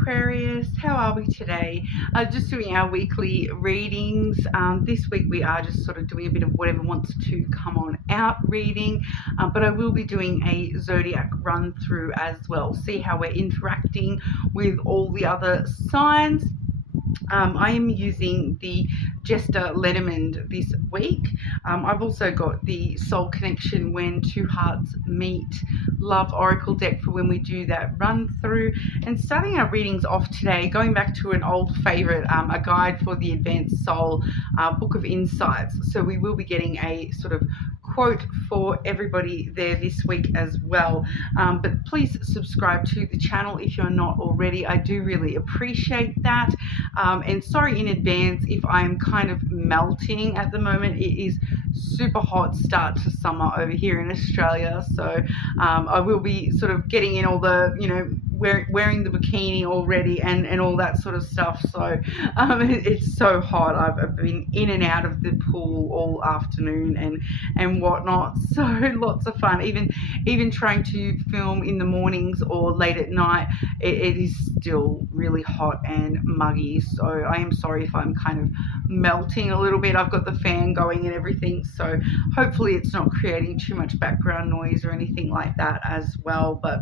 Aquarius, how are we today? Just doing our weekly readings. This week we are just sort of doing a bit of whatever wants to come on out reading, but I will be doing a zodiac run through as well, see how we're interacting with all the other signs. I am using the Jester Lenormand this week. I've also got the Soul Connection When Two Hearts Meet Love Oracle deck for when we do that run through. And starting our readings off today, going back to an old favorite, a guide for the Advanced Soul Book of Insights. So we will be getting a sort of quote for everybody there this week as well. But please subscribe to the channel if you're not already. I do really appreciate that. And sorry in advance if I'm kind of melting at the moment. It is super hot start to summer over here in Australia, so I will be sort of getting in all the, you know, wearing the bikini already and all that sort of stuff. So it's so hot. I've been in and out of the pool all afternoon and whatnot, so lots of fun. Even trying to film in the mornings or late at night, it is still really hot and muggy, so I am sorry if I'm kind of melting a little bit. I've got the fan going and everything, so hopefully it's not creating too much background noise or anything like that as well. But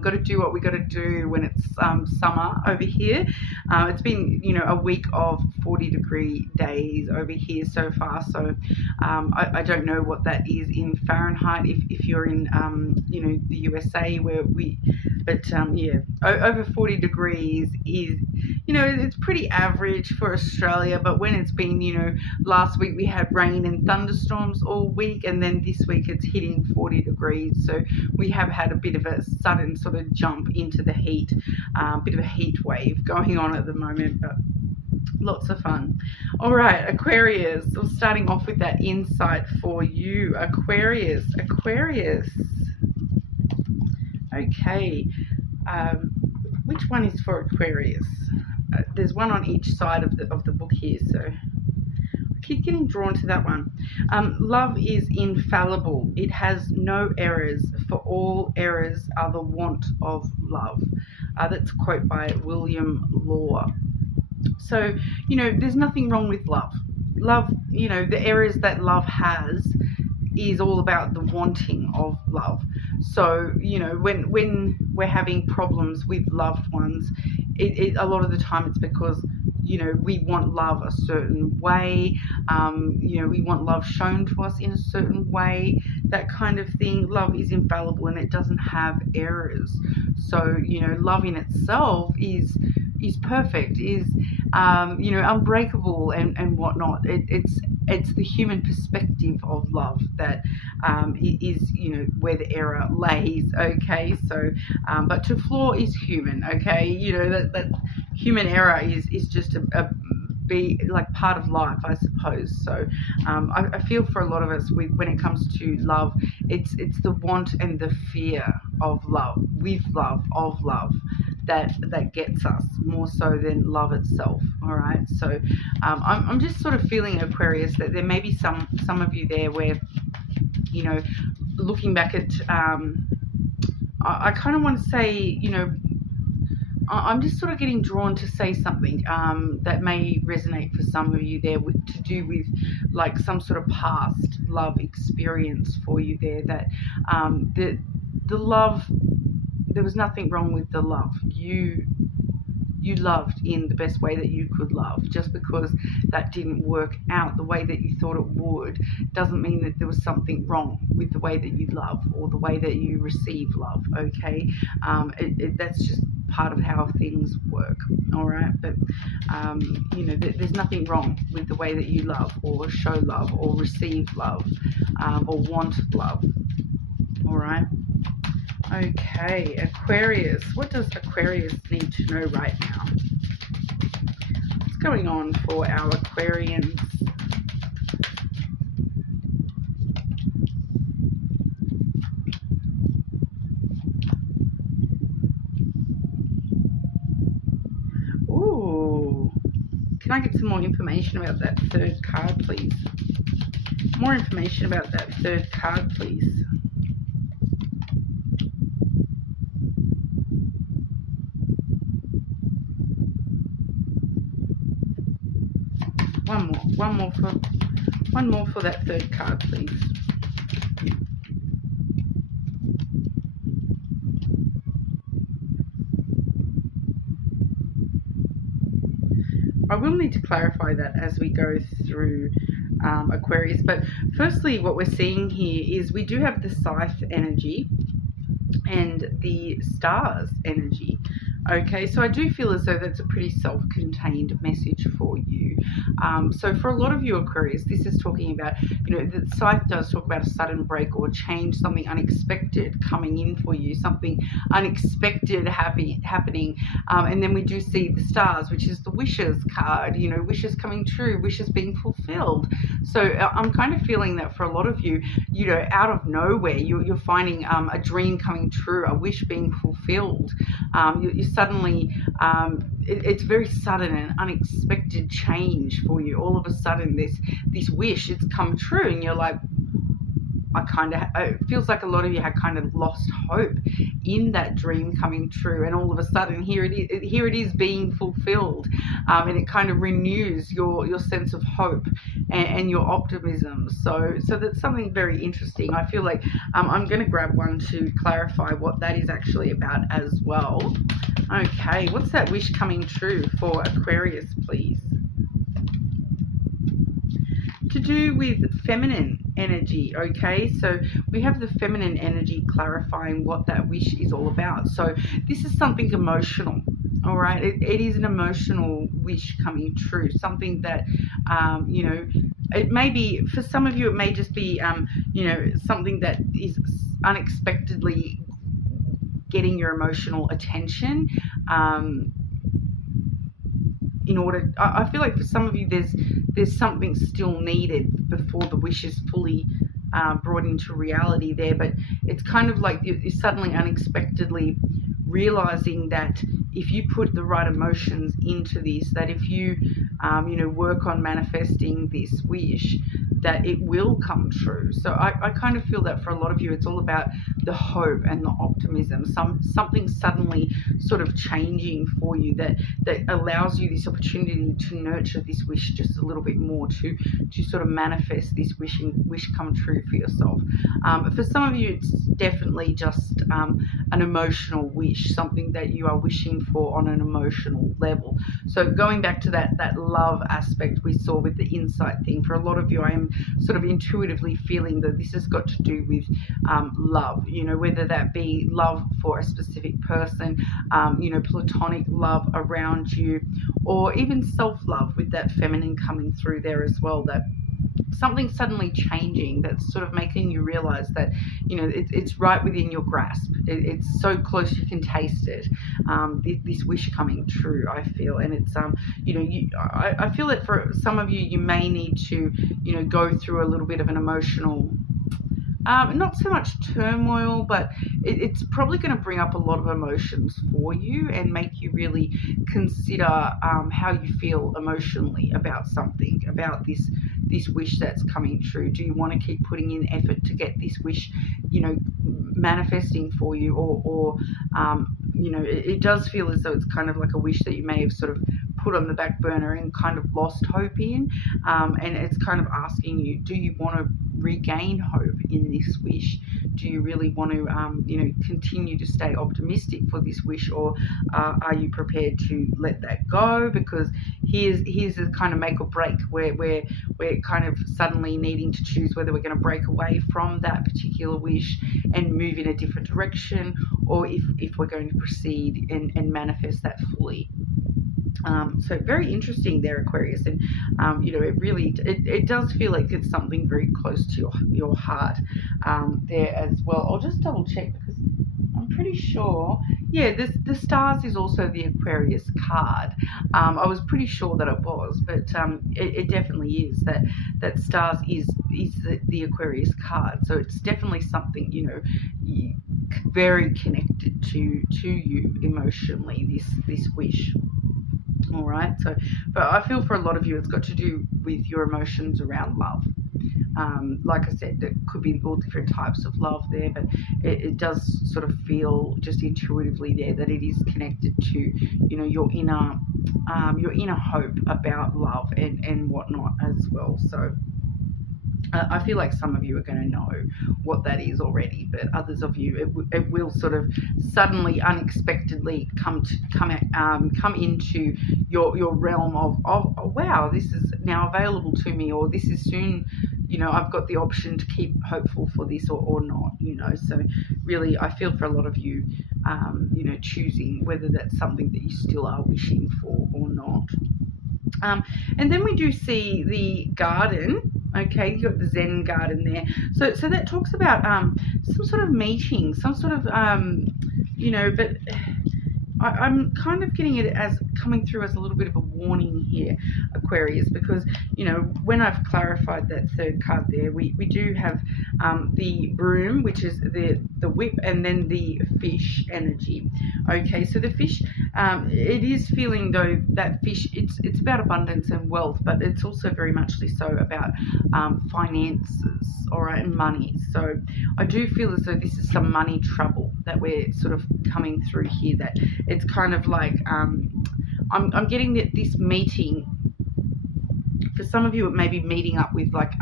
got to do what we got to do when it's summer over here. It's been, you know, a week of 40-degree days over here so far, so I don't know what that is in Fahrenheit if you're in you know, the USA, where yeah, over 40 degrees is, you know, it's pretty average for Australia. But when it's been, you know, last week we had rain and thunderstorms all week, and then this week it's hitting 40 degrees, so we have had a bit of a sudden sort of jump into the heat, bit of a heat wave going on at the moment, but lots of fun. All right, Aquarius, so starting off with that insight for you, Aquarius. Okay, which one is for Aquarius? There's one on each side of the book here, so I keep getting drawn to that one. Love is infallible. It has no errors, for all errors are the want of love. That's a quote by William Law. So, you know, there's nothing wrong with love. Love, you know, the errors that love has is all about the wanting of love. So, you know, when we're having problems with loved ones, a lot of the time it's because, you know, we want love a certain way, you know, we want love shown to us in a certain way, that kind of thing. Love is infallible and it doesn't have errors. So, you know, love in itself is perfect, is you know, unbreakable and whatnot. It's the human perspective of love that is, you know, where the error lays. Okay, so but to flaw is human. Okay, you know, that human error is just be like part of life, I suppose. So I feel for a lot of us when it comes to love, it's the want and the fear of love, of love, that gets us more so than love itself. All right, so I'm just sort of feeling, Aquarius, that there may be some of you there where, you know, looking back at I kind of want to say, you know, I'm just sort of getting drawn to say something that may resonate for some of you there, to do with like some sort of past love experience for you there, that the love, there was nothing wrong with the love. You loved in the best way that you could love. Just because that didn't work out the way that you thought it would doesn't mean that there was something wrong with the way that you love or the way that you receive love. Okay, that's just part of how things work. All right, but you know, there's nothing wrong with the way that you love or show love or receive love or want love. All right. Okay, Aquarius. What does Aquarius need to know right now? What's going on for our Aquarians? Ooh. Can I get some more information about that third card, please? More information about that third card, please. One more for that third card, please. I will need to clarify that as we go through Aquarius. But firstly, what we're seeing here is we do have the Scythe energy and the Stars energy. Okay, so I do feel as though that's a pretty self-contained message for you. So for a lot of you Aquarius, this is talking about, the Scythe does talk about a sudden break or change, something unexpected coming in for you, something unexpected happening. And then we do see the Stars, which is the wishes card, wishes coming true, wishes being fulfilled. So I'm kind of feeling that for a lot of you, out of nowhere, you're finding a dream coming true, a wish being fulfilled. You suddenly, it's very sudden and unexpected change for you. All of a sudden, this wish, it's come true, and you're like, it feels like a lot of you had kind of lost hope in that dream coming true, and all of a sudden here it is being fulfilled, and it kind of renews your sense of hope and your optimism. So that's something very interesting. I feel like I'm going to grab one to clarify what that is actually about as well. Okay, what's that wish coming true for Aquarius, please? To do with feminine energy. Okay, so we have the feminine energy clarifying what that wish is all about. So this is something emotional. All right, it is an emotional wish coming true, something that it may be, for some of you it may just be something that is unexpectedly getting your emotional attention. I feel like for some of you there's something still needed before the wish is fully brought into reality there, but it's kind of like you're suddenly unexpectedly realizing that if you put the right emotions into this, that if you work on manifesting this wish, that it will come true. So I kind of feel that for a lot of you it's all about the hope and the optimism, something suddenly sort of changing for you that allows you this opportunity to nurture this wish just a little bit more, to sort of manifest this wish come true for yourself. For some of you it's definitely just an emotional wish, something that you are wishing for on an emotional level. So going back to that love aspect we saw with the insight thing, for a lot of you I am sort of intuitively feeling that this has got to do with love, whether that be love for a specific person, platonic love around you, or even self-love with that feminine coming through there as well, that something suddenly changing that's sort of making you realize that it's right within your grasp. It's so close you can taste it, this wish coming true, I feel. And it's I feel that for some of you you may need to go through a little bit of an emotional, not so much turmoil, but it's probably going to bring up a lot of emotions for you and make you really consider how you feel emotionally about something, about this wish that's coming true. Do you want to keep putting in effort to get this wish manifesting for you, or it does feel as though it's kind of like a wish that you may have sort of put on the back burner and kind of lost hope in, and it's kind of asking you, do you want to regain hope in this wish? Do you really want to continue to stay optimistic for this wish, or are you prepared to let that go? Because here's a kind of make or break where we're kind of suddenly needing to choose whether we're going to break away from that particular wish and move in a different direction, or if we're going to proceed and manifest that fully. So very interesting there, Aquarius, and it does feel like it's something very close to your heart there as well. I'll just double check because I'm pretty sure, yeah, the Stars is also the Aquarius card. I was pretty sure that it was, but it definitely is, that Stars is the Aquarius card. So it's definitely something very connected to you emotionally, this wish. All right, so but I feel for a lot of you it's got to do with your emotions around love. Like I said, there could be all different types of love there, but it does sort of feel just intuitively there that it is connected to, you know, your inner hope about love and whatnot as well. So I feel like some of you are going to know what that is already, but others of you, it will sort of suddenly, unexpectedly come into your realm of oh, wow, this is now available to me, or this is soon, you know, I've got the option to keep hopeful for this or not, you know. So really, I feel for a lot of you, you know, choosing whether that's something that you still are wishing for or not. And then we do see the garden. Okay, you've got the Zen garden there. So that talks about some sort of meeting, some sort of, you know, but I'm kind of getting it as coming through as a little bit of a warning here, Aquarius, because, you know, when I've clarified that third card there, we do have the broom, which is the whip, and then the fish energy. Okay, so the fish, it is feeling, though, that fish, it's about abundance and wealth, but it's also very much so about finances, all right, and money. So I do feel as though this is some money trouble that we're sort of coming through here, that it's kind of like, I'm getting that this meeting, for some of you, it may be meeting up with like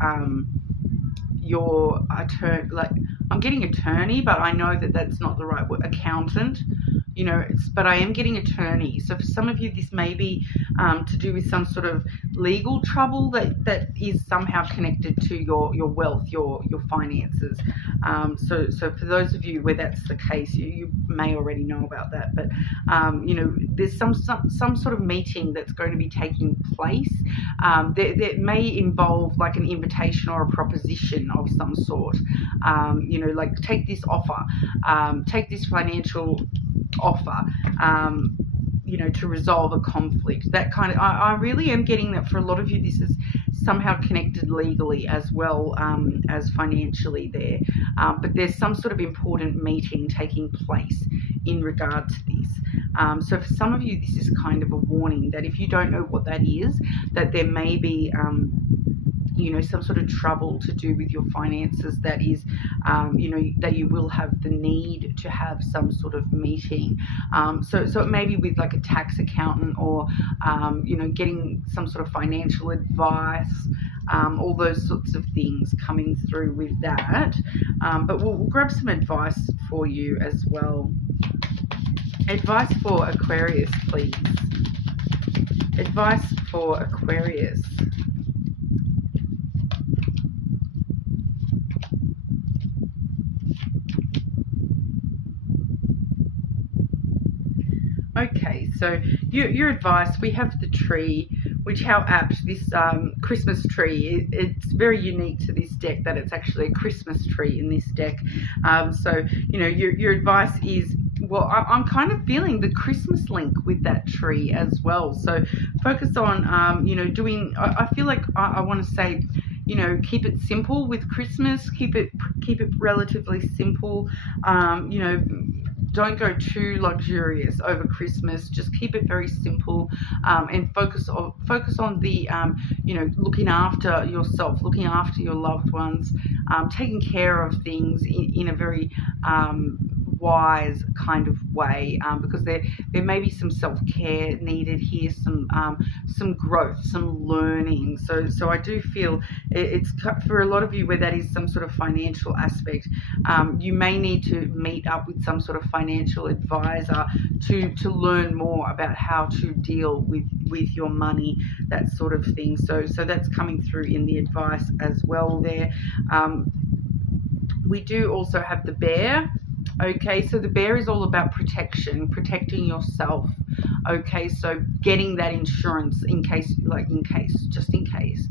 your attorney, like I'm getting attorney, but I know that that's not the right word, accountant, you know, but I am getting attorney. So for some of you, this may be to do with some sort of legal trouble that is somehow connected to your wealth, your finances. So for those of you where that's the case, you may already know about that. But you know, there's some sort of meeting that's going to be taking place. That may involve like an invitation or a proposition of some sort. You know, like take this offer, take this financial offer, you know, to resolve a conflict. That kind of, I really am getting that for a lot of you, this is somehow connected legally as well as financially there. But there's some sort of important meeting taking place in regard to this. So for some of you, this is kind of a warning that if you don't know what that is, that there may be you know, some sort of trouble to do with your finances that is, you know, that you will have the need to have some sort of meeting. So it may be with like a tax accountant, or, you know, getting some sort of financial advice, all those sorts of things coming through with that. But we'll grab some advice for you as well. Advice for Aquarius, please. Advice for Aquarius. Okay, so your advice, we have the tree, which, how apt, this Christmas tree, it's very unique to this deck that it's actually a Christmas tree in this deck. So, you know, your advice is, well, I'm kind of feeling the Christmas link with that tree as well. So focus on, you know, doing, I feel like I want to say, you know, keep it simple with Christmas, keep it relatively simple, you know, don't go too luxurious over Christmas. Just keep it very simple, and focus on the, you know, looking after yourself, looking after your loved ones, taking care of things in a very wise kind of way, because there may be some self-care needed here, some growth, some learning. So I do feel it's for a lot of you where that is some sort of financial aspect. You may need to meet up with some sort of financial advisor to learn more about how to deal with your money, that sort of thing. So that's coming through in the advice as well there. We do also have the bear. Okay, so the bear is all about protection, protecting yourself. Okay, so getting that insurance just in case.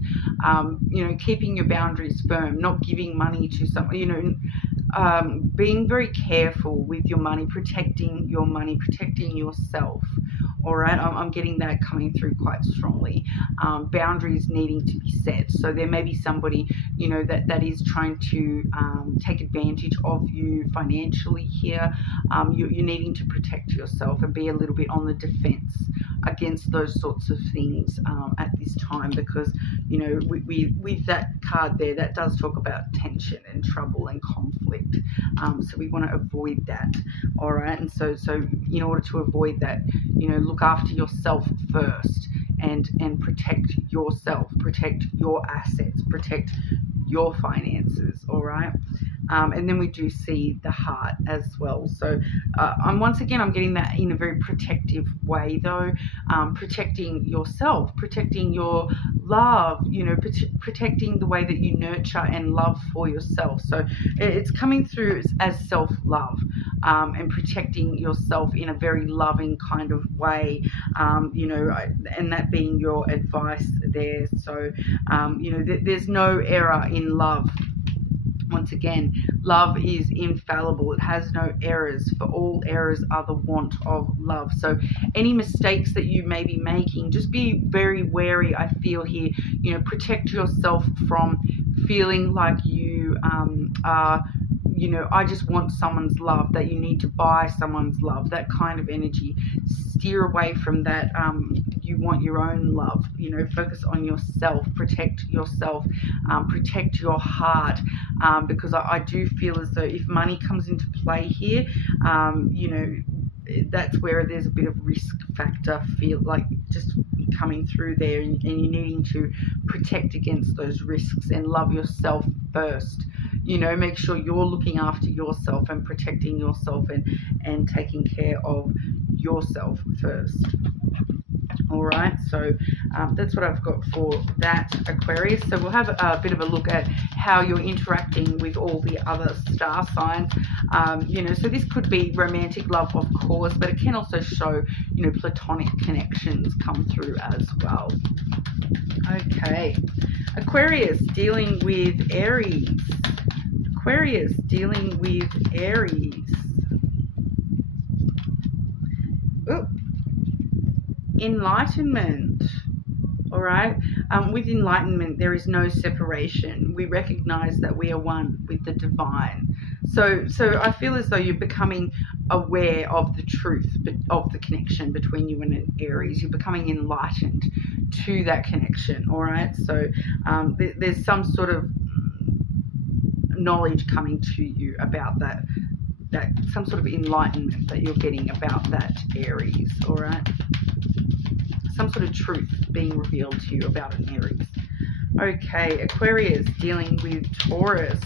You know, keeping your boundaries firm, not giving money to someone, you know, being very careful with your money, protecting your money, protecting yourself. All right, I'm getting that coming through quite strongly. Boundaries needing to be set. So there may be somebody, you know, that is trying to take advantage of you financially here. You're needing to protect yourself and be a little bit on the defense. against those sorts of things at this time, because you know, with that card there, that does talk about tension and trouble and conflict. So we want to avoid that. All right, and so in order to avoid that, you know, look after yourself first, and protect yourself, protect your assets, protect your finances. All right. And then we do see the heart as well. So once again, I'm getting that in a very protective way, though. Protecting yourself, protecting your love, you know, protecting the way that you nurture and love for yourself. So it's coming through as self-love, and protecting yourself in a very loving kind of way, you know, and that being your advice there. So, you know, there's no error in love. Once again, love is infallible. It has no errors, for all errors are the want of love. So any mistakes that you may be making, just be very wary, I feel here. You know, protect yourself from feeling like you are, you know, I just want someone's love, that you need to buy someone's love, that kind of energy. Steer away from that. You want your own love, you know, focus on yourself, protect yourself, protect your heart, because I do feel as though if money comes into play here, you know, that's where there's a bit of risk factor, feel like just coming through there, and you needing to protect against those risks and love yourself first. You know, make sure you're looking after yourself and protecting yourself, and taking care of yourself first. All right, so that's what I've got for that, Aquarius. So we'll have a bit of a look at how you're interacting with all the other star signs. You know, so this could be romantic love, of course, but it can also show, you know, platonic connections come through as well. Okay, Aquarius dealing with Aries. Aquarius dealing with Aries. Ooh. Enlightenment. All right, with enlightenment there is no separation. We recognize that we are one with the divine. So I feel as though you're becoming aware of the truth of the connection between you and an Aries. You're becoming enlightened to that connection. All right, so there's some sort of knowledge coming to you about that some sort of enlightenment that you're getting about that Aries. All right, some sort of truth being revealed to you about an Aries. Okay, Aquarius dealing with Taurus.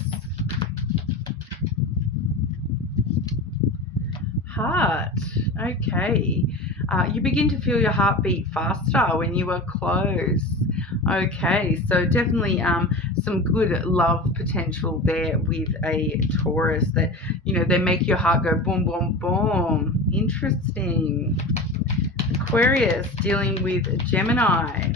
Heart. Okay, you begin to feel your heart beat faster when you are close. Okay, so definitely some good love potential there with a Taurus, that, you know, they make your heart go boom, boom, boom. Interesting. Aquarius dealing with Gemini.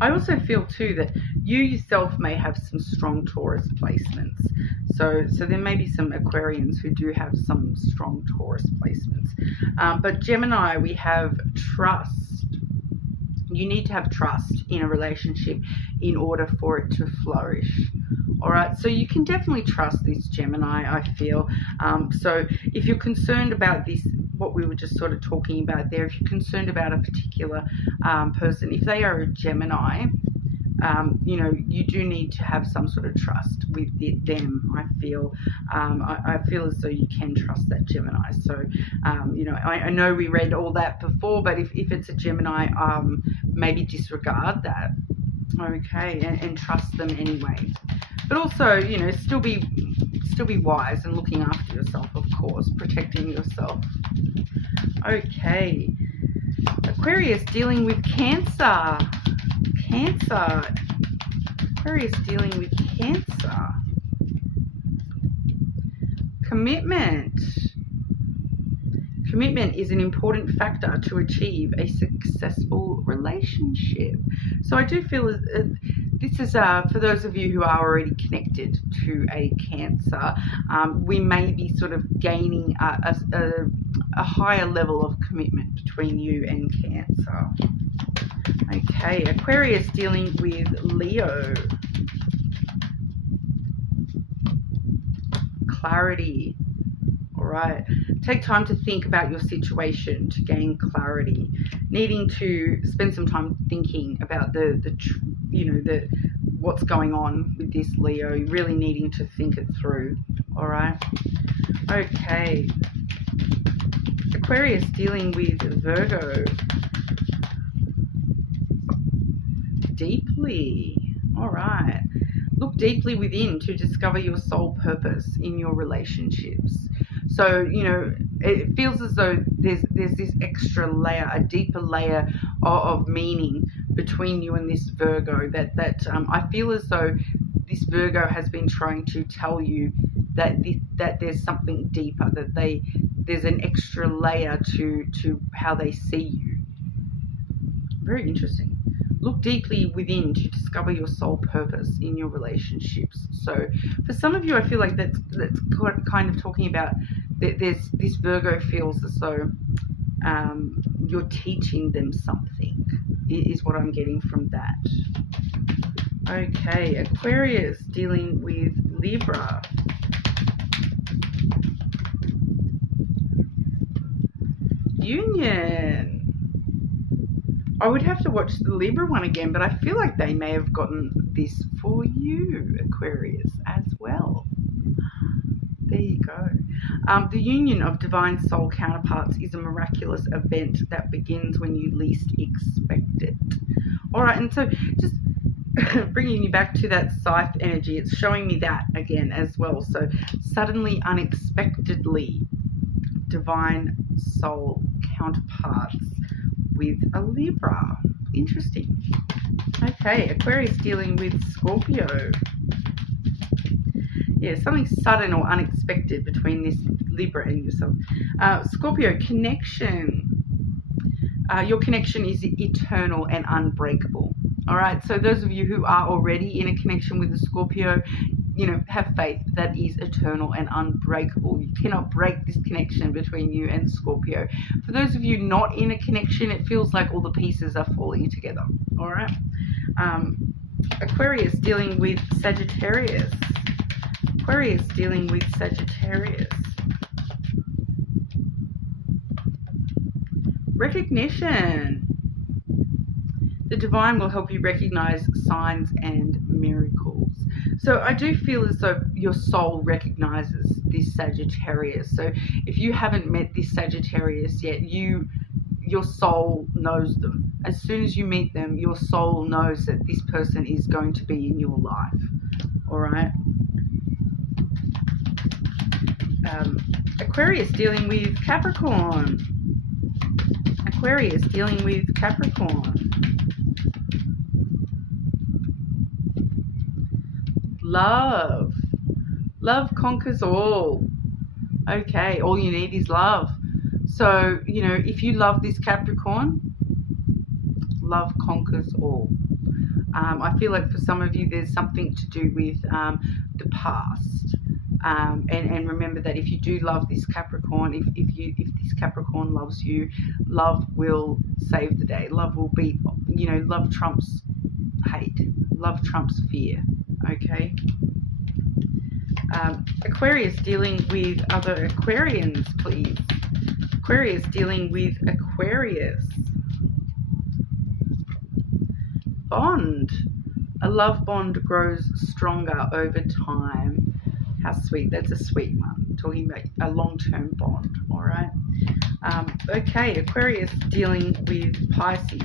I also feel too that you yourself may have some strong Taurus placements. So there may be some Aquarians who do have some strong Taurus placements. But Gemini, we have trust. You need to have trust in a relationship in order for it to flourish. All right, so you can definitely trust this Gemini, I feel. So if you're concerned about this, what we were just sort of talking about there, if you're concerned about a particular person, if they are a Gemini, you know, you do need to have some sort of trust with them, I feel. I feel as though you can trust that Gemini. So, you know, I know we read all that before, but if it's a Gemini, maybe disregard that. Okay, and trust them anyway. But also, you know, still be wise and looking after yourself, of course, protecting yourself. Okay, Aquarius dealing with Cancer. Cancer. Aquarius dealing with Cancer. Commitment. Commitment is an important factor to achieve a successful relationship. So I do feel this is for those of you who are already connected to a Cancer, we may be sort of gaining a higher level of commitment between you and Cancer. Okay, Aquarius dealing with Leo. clarity. All right, take time to think about your situation to gain clarity. Needing to spend some time thinking about the what's going on with this Leo. Really needing to think it through. All right. Okay. Aquarius dealing with Virgo. Deeply. All right. Look deeply within to discover your soul purpose in your relationships. So, it feels as though there's this extra layer, a deeper layer of meaning between you and this Virgo that I feel as though this Virgo has been trying to tell you that there's something deeper, that there's an extra layer to how they see you. Very interesting. Look deeply within to discover your soul purpose in your relationships. So for some of you, I feel like that's kind of talking about there's this Virgo feels as though you're teaching them something, is what I'm getting from that. Okay, Aquarius dealing with Libra. Union. I would have to watch the Libra one again, but I feel like they may have gotten this for you, Aquarius, as well. There you go. The union of divine soul counterparts is a miraculous event that begins when you least expect it. All right, and so just bringing you back to that scythe energy, it's showing me that again as well. So suddenly, unexpectedly, divine soul counterparts with a Libra. Interesting. Okay, Aquarius dealing with Scorpio. Yeah, something sudden or unexpected between this Libra and yourself. Scorpio, connection. Your connection is eternal and unbreakable. All right, so those of you who are already in a connection with the Scorpio, have faith that is eternal and unbreakable. You cannot break this connection between you and Scorpio. For those of you not in a connection, it feels like all the pieces are falling together. All right. Aquarius dealing with Sagittarius. Aquarius dealing with Sagittarius. Recognition. The divine will help you recognize signs and miracles. So I do feel as though your soul recognizes this Sagittarius. So if you haven't met this Sagittarius yet, your soul knows them. As soon as you meet them, your soul knows that this person is going to be in your life. All right. Aquarius dealing with Capricorn. Aquarius dealing with Capricorn. Love. Love conquers all. Okay, all you need is love. So, if you love this Capricorn, love conquers all. I feel like for some of you, there's something to do with the past. And remember that if you do love this Capricorn, if this Capricorn loves you, love will save the day. Love will beat, love trumps hate. Love trumps fear. Okay. Aquarius dealing with other Aquarians, please. Aquarius dealing with Aquarius. Bond. A love bond grows stronger over time. How sweet. That's a sweet one. Talking about a long-term bond. All right. Okay, Aquarius dealing with Pisces.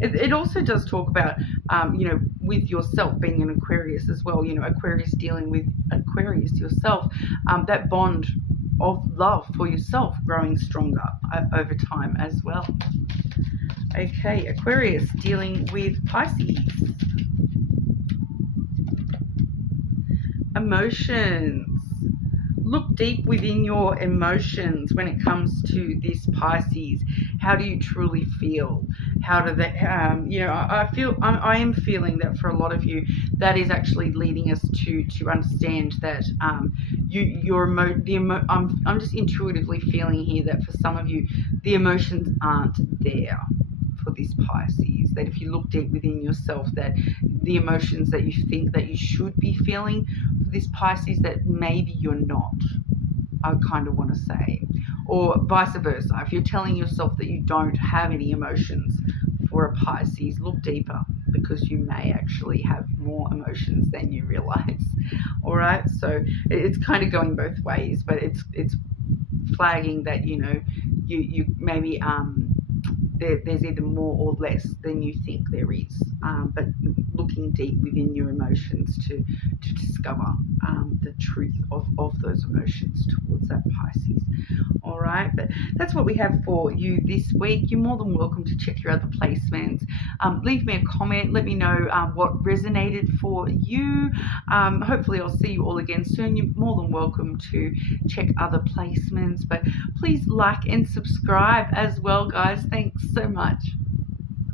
It also does talk about, with yourself being an Aquarius as well. Aquarius dealing with Aquarius yourself. That bond of love for yourself growing stronger over time as well. Okay, Aquarius dealing with Pisces. Emotions. Look deep within your emotions when it comes to this Pisces. How do you truly feel? How do they, I am feeling that for a lot of you, that is actually leading us to understand that I'm just intuitively feeling here that for some of you, the emotions aren't there for this Pisces, that if you look deep within yourself, that the emotions that you think that you should be feeling for this Pisces, that maybe you're not, I kind of want to say. Or vice versa, if you're telling yourself that you don't have any emotions for a Pisces, look deeper, because you may actually have more emotions than you realize. All right, so it's kind of going both ways, but it's flagging that, you know, you maybe there's either more or less than you think there is, but looking deep within your emotions to discover the truth of those emotions towards that Pisces. All right, but that's what we have for you this week. You're more than welcome to check your other placements. Leave me a comment. Let me know what resonated for you. Hopefully I'll see you all again soon. You're more than welcome to check other placements, but please like and subscribe as well, guys. Thanks so much.